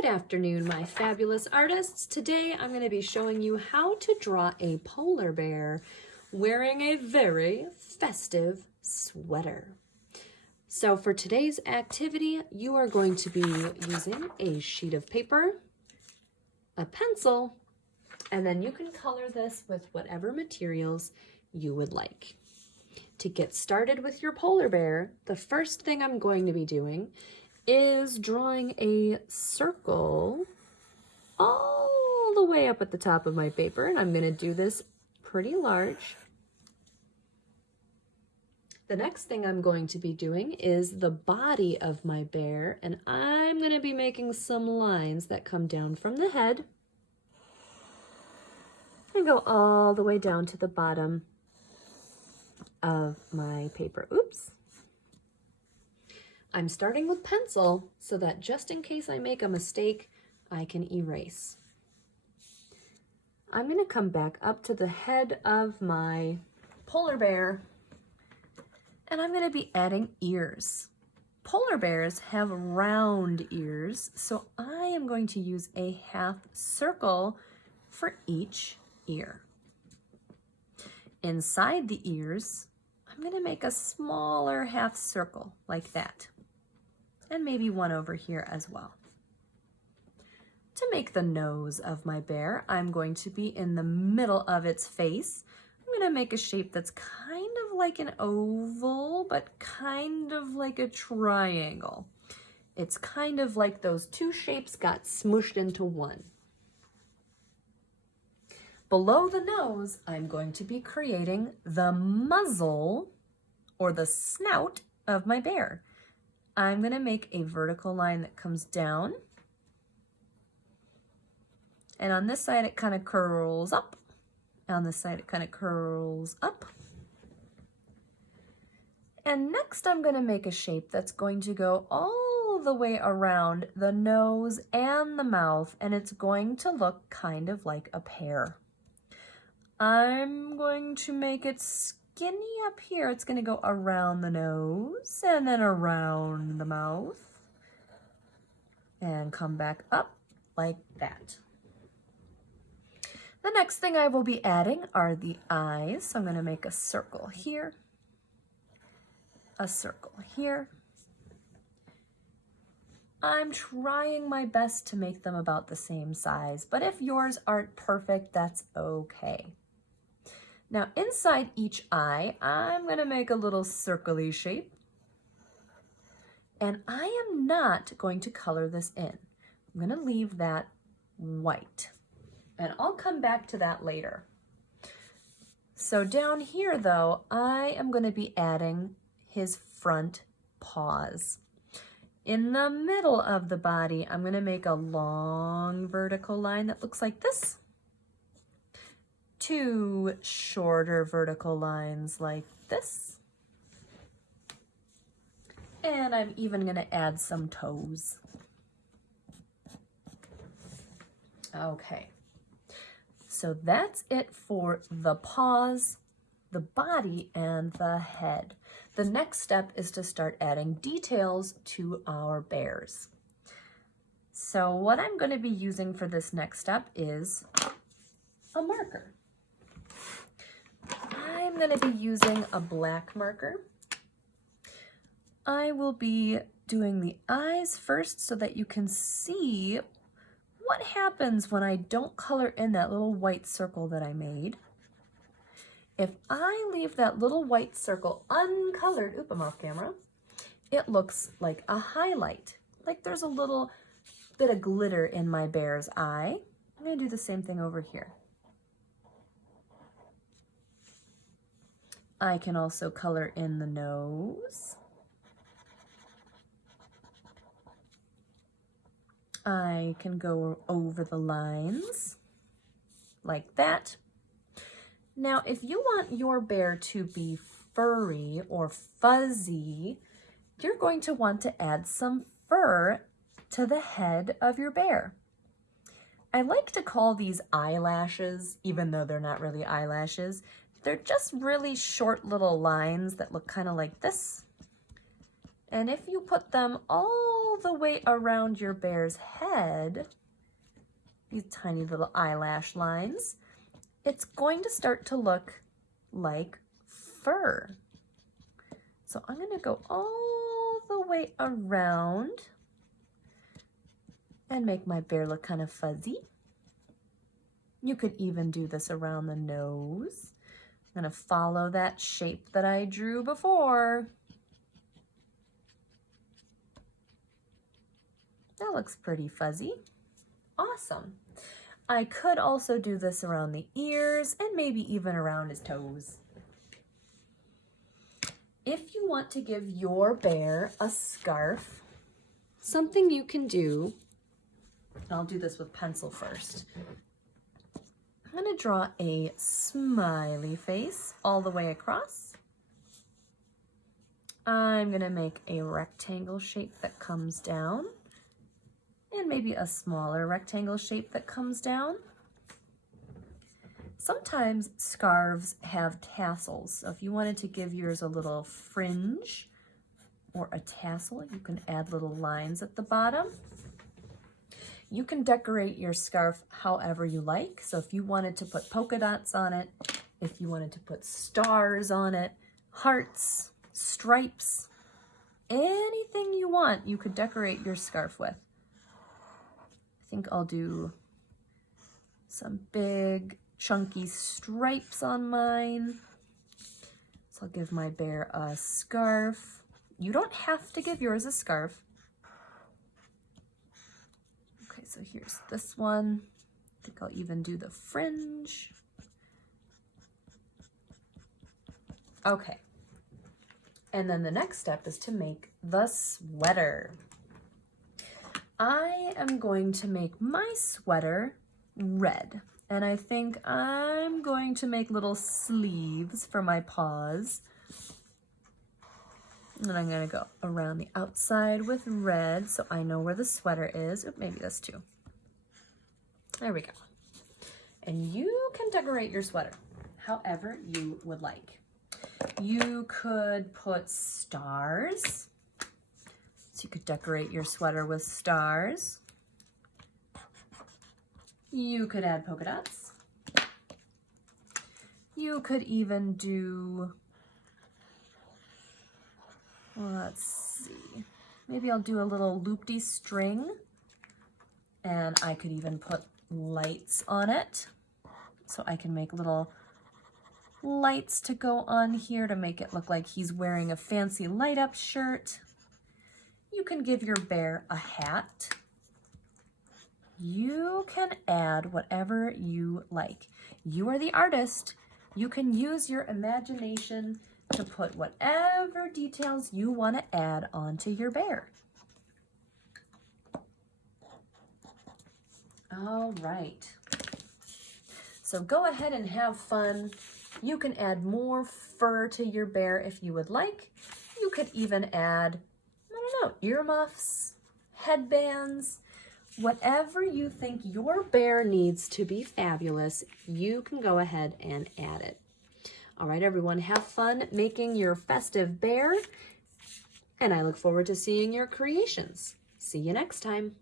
Good afternoon, my fabulous artists. Today I'm going to be showing you how to draw a polar bear wearing a very festive sweater. So for today's activity, you are going to be using a sheet of paper, a pencil, and then you can color this with whatever materials you would like. To get started with your polar bear, the first thing I'm going to be doing is drawing a circle all the way up at the top of my paper, and I'm going to do this pretty large. The next thing I'm going to be doing is the body of my bear, and I'm going to be making some lines that come down from the head and go all the way down to the bottom of my paper. Oops. I'm starting with pencil so that just in case I make a mistake, I can erase. I'm going to come back up to the head of my polar bear, and I'm going to be adding ears. Polar bears have round ears, so I am going to use a half circle for each ear. Inside the ears, I'm going to make a smaller half circle like that, and maybe one over here as well. To make the nose of my bear, I'm going to be in the middle of its face. I'm going to make a shape that's kind of like an oval, but kind of like a triangle. It's kind of like those two shapes got smushed into one. Below the nose, I'm going to be creating the muzzle or the snout of my bear. I'm going to make a vertical line that comes down, and on this side it kind of curls up, on this side it kind of curls up. And next I'm going to make a shape that's going to go all the way around the nose and the mouth, and it's going to look kind of like a pear. I'm going to make it skinny up here. It's going to go around the nose and then around the mouth and come back up like that. The next thing I will be adding are the eyes. So I'm going to make a circle here, a circle here. I'm trying my best to make them about the same size, but if yours aren't perfect, that's okay. Now inside each eye, I'm going to make a little circle-y shape, and I am not going to color this in. I'm going to leave that white, and I'll come back to that later. So down here though, I am going to be adding his front paws. In the middle of the body, I'm going to make a long vertical line that looks like this. Two shorter vertical lines like this. And I'm even going to add some toes. Okay, so that's it for the paws, the body, and the head. The next step is to start adding details to our bears. So what I'm going to be using for this next step is a marker. I'm going to be using a black marker. I will be doing the eyes first so that you can see what happens when I don't color in that little white circle that I made. If I leave that little white circle uncolored, oop, I'm off camera, it looks like a highlight, like there's a little bit of glitter in my bear's eye. I'm going to do the same thing over here. I can also color in the nose. I can go over the lines like that. Now, if you want your bear to be furry or fuzzy, you're going to want to add some fur to the head of your bear. I like to call these eyelashes, even though they're not really eyelashes. They're just really short little lines that look kind of like this. And if you put them all the way around your bear's head, these tiny little eyelash lines, it's going to start to look like fur. So I'm going to go all the way around and make my bear look kind of fuzzy. You could even do this around the nose. I'm going to follow that shape that I drew before. That looks pretty fuzzy. Awesome. I could also do this around the ears and maybe even around his toes. If you want to give your bear a scarf, something you can do, I'll do this with pencil first. I'm going to draw a smiley face all the way across. I'm going to make a rectangle shape that comes down, and maybe a smaller rectangle shape that comes down. Sometimes scarves have tassels, so if you wanted to give yours a little fringe or a tassel, you can add little lines at the bottom. You can decorate your scarf however you like. So if you wanted to put polka dots on it, if you wanted to put stars on it, hearts, stripes, anything you want, you could decorate your scarf with. I think I'll do some big chunky stripes on mine. So I'll give my bear a scarf. You don't have to give yours a scarf. Okay, so here's this one. I think I'll even do the fringe. Okay. And then the next step is to make the sweater. I am going to make my sweater red. And I think I'm going to make little sleeves for my paws. And I'm going to go around the outside with red so I know where the sweater is. Oop, maybe this too. There we go. And you can decorate your sweater however you would like. You could put stars. So you could decorate your sweater with stars. You could add polka dots. You could even do, well, let's see, maybe I'll do a little loopy string, and I could even put lights on it. So I can make little lights to go on here to make it look like he's wearing a fancy light up shirt. You can give your bear a hat. You can add whatever you like. You are the artist. You can use your imagination to put whatever details you want to add onto your bear. All right. So go ahead and have fun. You can add more fur to your bear if you would like. You could even add, I don't know, earmuffs, headbands. Whatever you think your bear needs to be fabulous, you can go ahead and add it. All right, everyone, have fun making your festive bear, and I look forward to seeing your creations. See you next time.